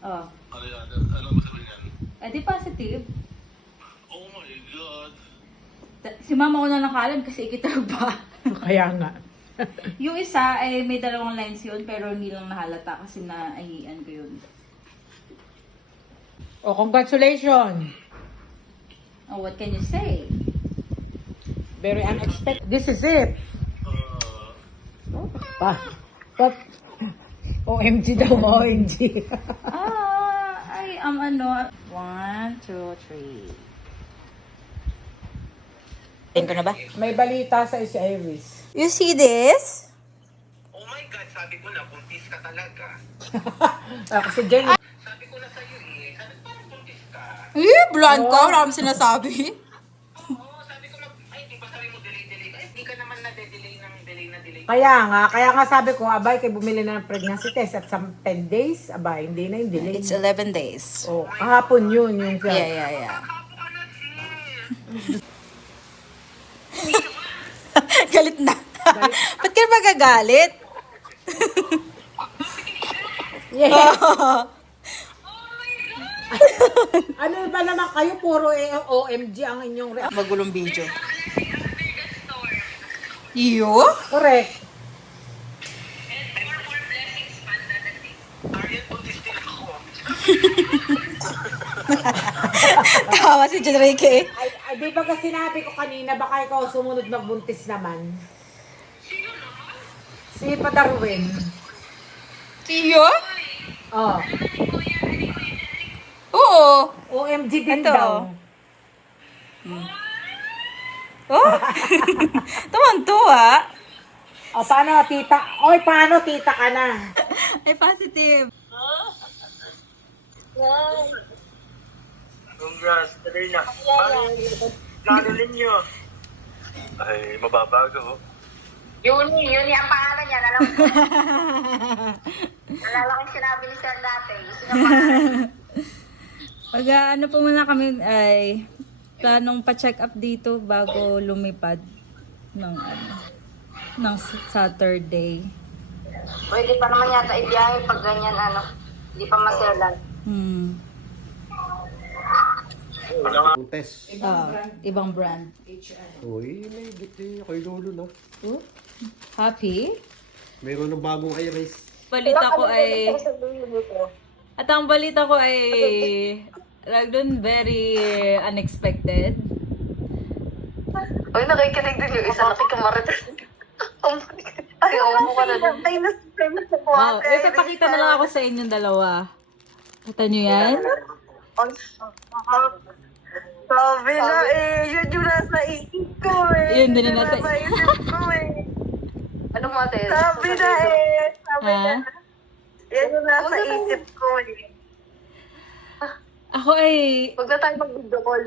Oh. Ano yan? Ano mo sabihin yan? Eh, di positive. Oh my God. Si mama ko na nakalan kasi ikitar ba? Kaya nga. Yung isa ay may dalawang lines yun pero hindi lang nahalata kasi naihian ko yun. Oh, congratulations. Oh, what can you say? Very unexpected. This is it. Pa. OMG daw, OMG. I am ano. 1, 2, 3. Tingin ko na ba? May balita sa si Iris. You see this? Oh my God, sabi ko na, buntis ka talaga. Kasi Jen, Sabi ko na sa'yo eh, sabi ko parang buntis ka. Blind ka? Wala kami sinasabi. Oo, sabi ko ay, di ba sabi mo delay. Ay, di ka naman na-delay ng delay. kaya nga sabi ko, abay, kay bumili na ng pregnancy test at some 10 days, abay, hindi na yung delay. It's 11 days. Oh, kahapon yun, yung Yeah. Kapo ka na, sis. Galit na. Ba't ka magagalit? Yes. Ano ba naman kayo, puro OMG ang inyong reaction. Magulong video. Iyo? Correct. Arian, buntis din ako. Tawa si Enrique. Ay, di ba kasi sinabi ko kanina, baka ikaw sumunod magbuntis naman. Si Padarwin. Iyo? Oh, Oo. OMG din Ito. daw. Oh? Tuwan-tuwa. O, paano, tita? Oy, paano, tita ka na? Ay, positive. Congrats, tuloy na. Paano ninyo? Ay, mababago. Yuni ang pangalan niya. Alam ko. Nalala ko yung sinabi ni Sir dati. Gusto niya pangalan. Pag ano po muna kami ay planong pa-check up dito bago lumipad ng ng Saturday. Pwede pa naman yata ibiyahe pag ganyan hindi pa maselan. Test. Ibang brand. Uy, may biti. Kay Lolo, no? Happy? Mayroon ng bagong iris. Balita ko ay at ang balita ko ay doon very unexpected. Uy, nakikinig din yung isa. Nakikamarites. Ay, mo ka na din. Ay, nasa sa Wow, ipapakita na lang ako sa inyong dalawa. Kita nyo yan? Sabi na yun yung nasa isip ko Yun din yung nasa isip ko Ano mo ate? Sabi na Ha? Yan yung nasa isip ko Ako ay Huwag na tayo mag-video call.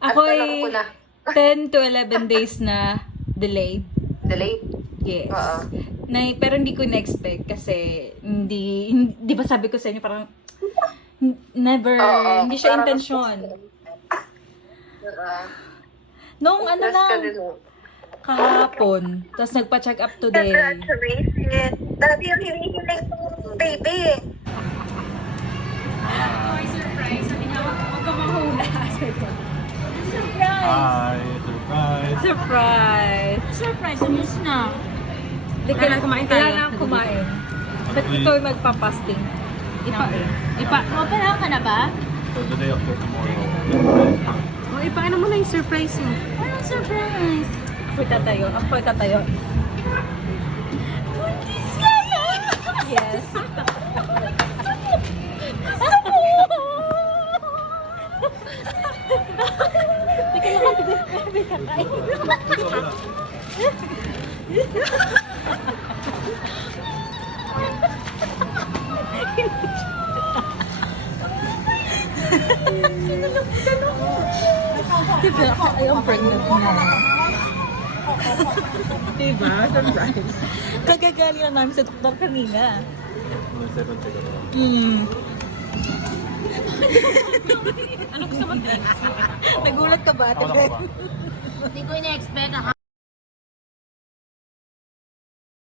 Ako ay 10 to 11 days na delayed. Delayed? Yes. Oo. Pero hindi ko na-expect kasi hindi ba sabi ko sa inyo parang never, hindi siya parang- intensyon. Noong ano Stress ka lang, din, kahapon, tapos nagpa-check up today. Congratulations. Dati yung hinihiling baby. Hi, surprise. Surprise! Surprise! Amis na. Kailangan kumain tayo. Kailangan kumain. Ba't ito ay magpa-fasting? Open ka na ba? So, the day after tomorrow. Ipaano mo na yung surprise mo? Anong surprise? Apoy tatayo. Apoy tatayo. Buntis ka na! Yes. Teka lang kasi may kakain. Diba? Ayaw pregnant na. Diba? Surprise. Kagagali lang namin sa doktor kanina. May 70 ka ba? Ano gusto mo? Nagulat ka ba? Ako na ba? Hindi ko ina-expect.